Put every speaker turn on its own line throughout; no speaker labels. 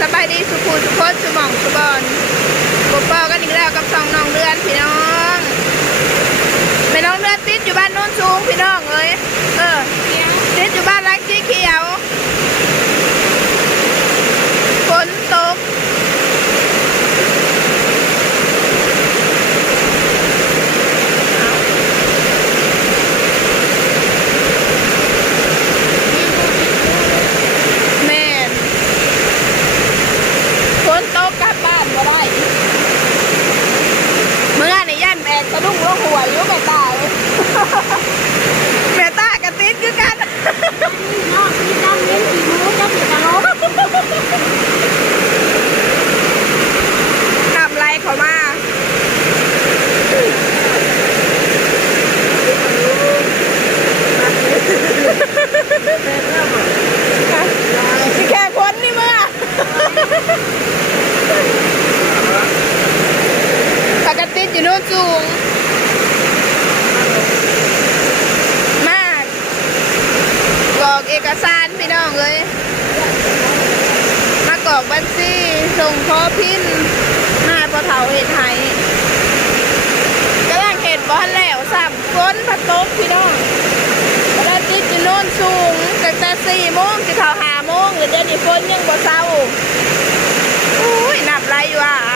สบายดีสุขูสุขสมองสุบอลปุ๊บปอกันอีกแล้วกับสองน้องเดือนพี่น้อง เมตาเลยเมตากับติดคือกัน
น้องที่น้อ
งเล่น กระซานพี่น้องเลยมากอกบัญซี่ส่งพอพินหน้าพอเถาเห็ดไห้กำลังเห็ดบอลแล้วสามฝนผัดตกพี่น้องกระติดอยู่โน่นสูงตั้แต่สี่โมงจะเถาหาโมงเดี๋ยวนี้ฝนยังบ่เศร้าอุ้ยหนับไรอยู่ะ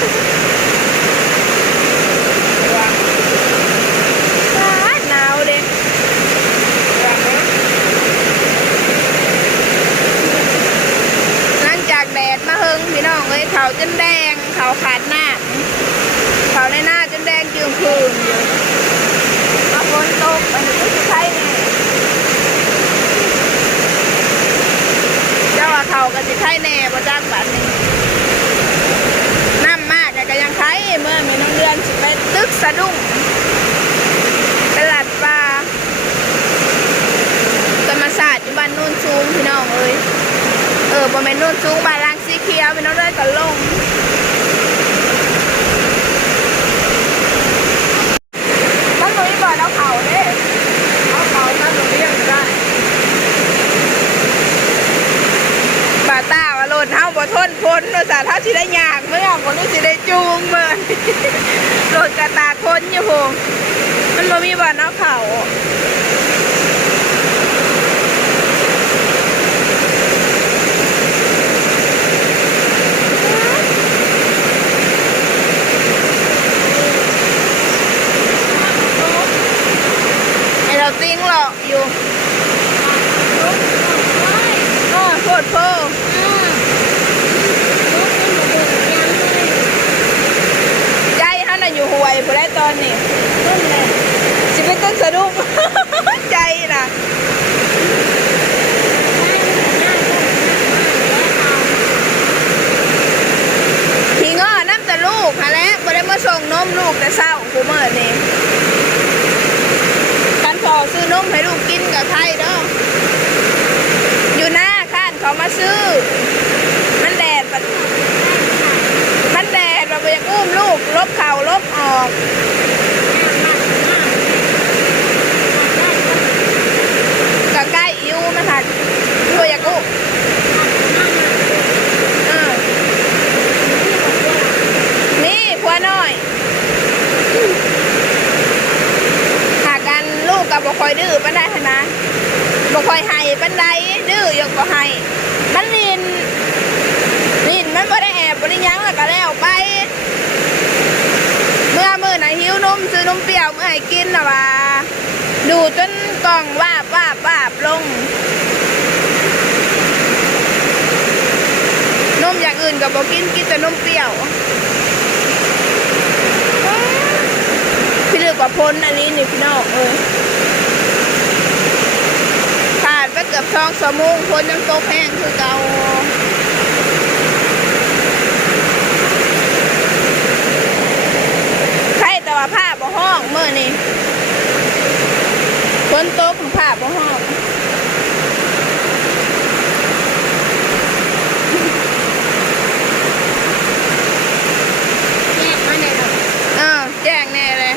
Thank you. แต่ถ้าสิได้ยากเมื่อผม
รู้สิได้
จูงเหมือ
นโด
นก
ระตาคนอยู่ผมมันไม่มี
บ่อนเอาเข่า งนมลูกแต่เศร้ากู
เมื่อนี่
กันพอซื้อน
ม
ให้ลูกกินกั
บไทย
เด้ออยู่หน้าข้นขอมาซื้อ มันแดดมันแดดเราไปอุ้มลูกลบเข่าลบออก อยดื้อปานใดหั้นนะบ่คอยให้ปานใดดื้อยังบ่ให้มันลินลินมันบ่ได้แอบบ่ได้ยังแล้วก็แล้วไป เมื่อมือไหนะหิวนมซื้อนมเปรี้ยวเมื่อให้กินนะว่าดูจนกล่องวาบวาบวาบลงนมอย่างอื่นกับบอกินกินแต่นมเปรี้ยวพี่เลือกว่าพ้นอันนี้นี่พี่น้องเออขาดไปเกือบ สองสมุงพ้นยังตกแห้งคือเก่าใช่แต่ว่าผ้าบ่ห้องเมื่อนี้ฝนตกของผ้าบ่ห้อง
แยกมาไหนครับ
เออแจ้งแน่เลย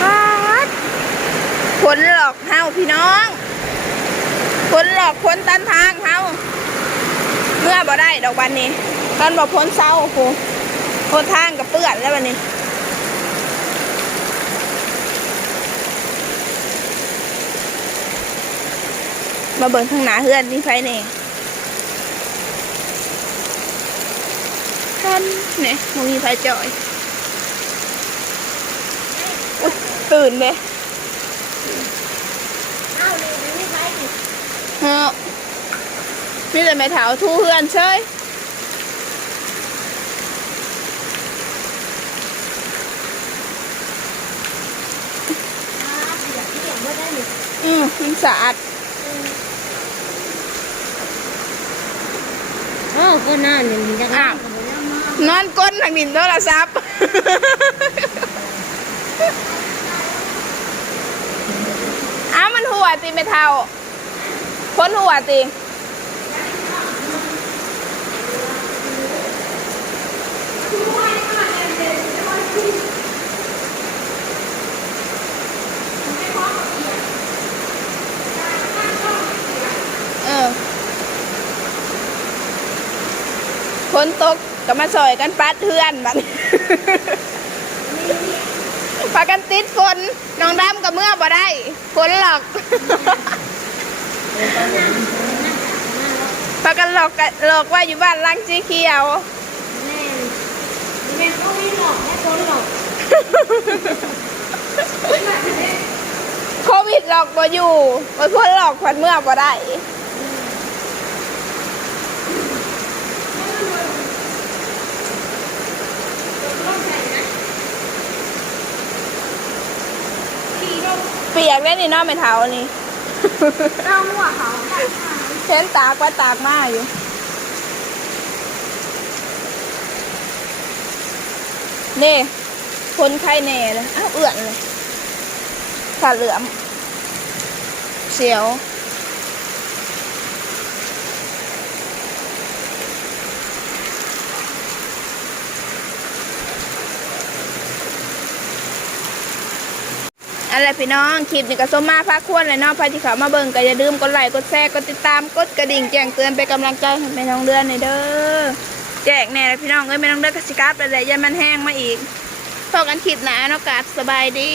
ป๊าดฝนหลอกเฮาพี่น้องฝ นหลอกฝนตันทางเฮาเมื่อบ่ได้ดอกวันนี้ตอนบ่พ้นเศร้าโหพ้นทางกับเปื้อนแล้ววันนี้มาเบิ่งข้างหน้าเฮือนนี่ไฟนี่ท่านเนี่ยมันมีไฟจ่อยอุ๊ยตื่นเลย
เอ้าเลยไม่ใช่ดิ
เฮ้อมีแต่ไม้เท้าทูเฮือนเชย
อ่าเสียเสียไม่ได้หนิ
อืมมันสะอาด
โอ้ก็น่าหนึ่งจัง
อ้าวนอนก้นทางดินโทรศัพท์อ้าวมันหัวตีไม่เท่าพ้ นหัวตีเออฝนตกก็มาซอยกันปัดเทือนบัดนี้ พากันติดฝนน้องดำกับเมื่อบ่ได้ฝนหลอก พากันหลอกกะหลอกว่าอยู่บ้านลังสีเขียว
แม่แม่ก็ไม่หลอกแม่คนหลอก
โควิดหลอกบ่อยู่บ่ฝนหลอกผันเมื่อบ่ได้เปียกได้นี่เนาะไม่เท้านี่
เราหัวเขา
เห็นตากว่าตากมาอยู่เน่คนไข้แน่เลยอ้าวเอื่อนเลยขาเหลือมเสียว อะไรพี่น้องคลิปนี้ก็สมมาพักควรเลยเนาะพาที่เขามาเบิ่งก็อย่าลืมกดไลค์กดแชร์กดติดตามกดกระดิ่งแจ้งเตือนไปกำลังใจให้แม่น้องเดือนหน่อยเด้อแจกแน่เลยพี่น้องเอ้ยแม่น้องเดือนกสิกราบเลยยันมันแห้งมาอีกพอกันคลิปหนาเนาะกาบสบายดี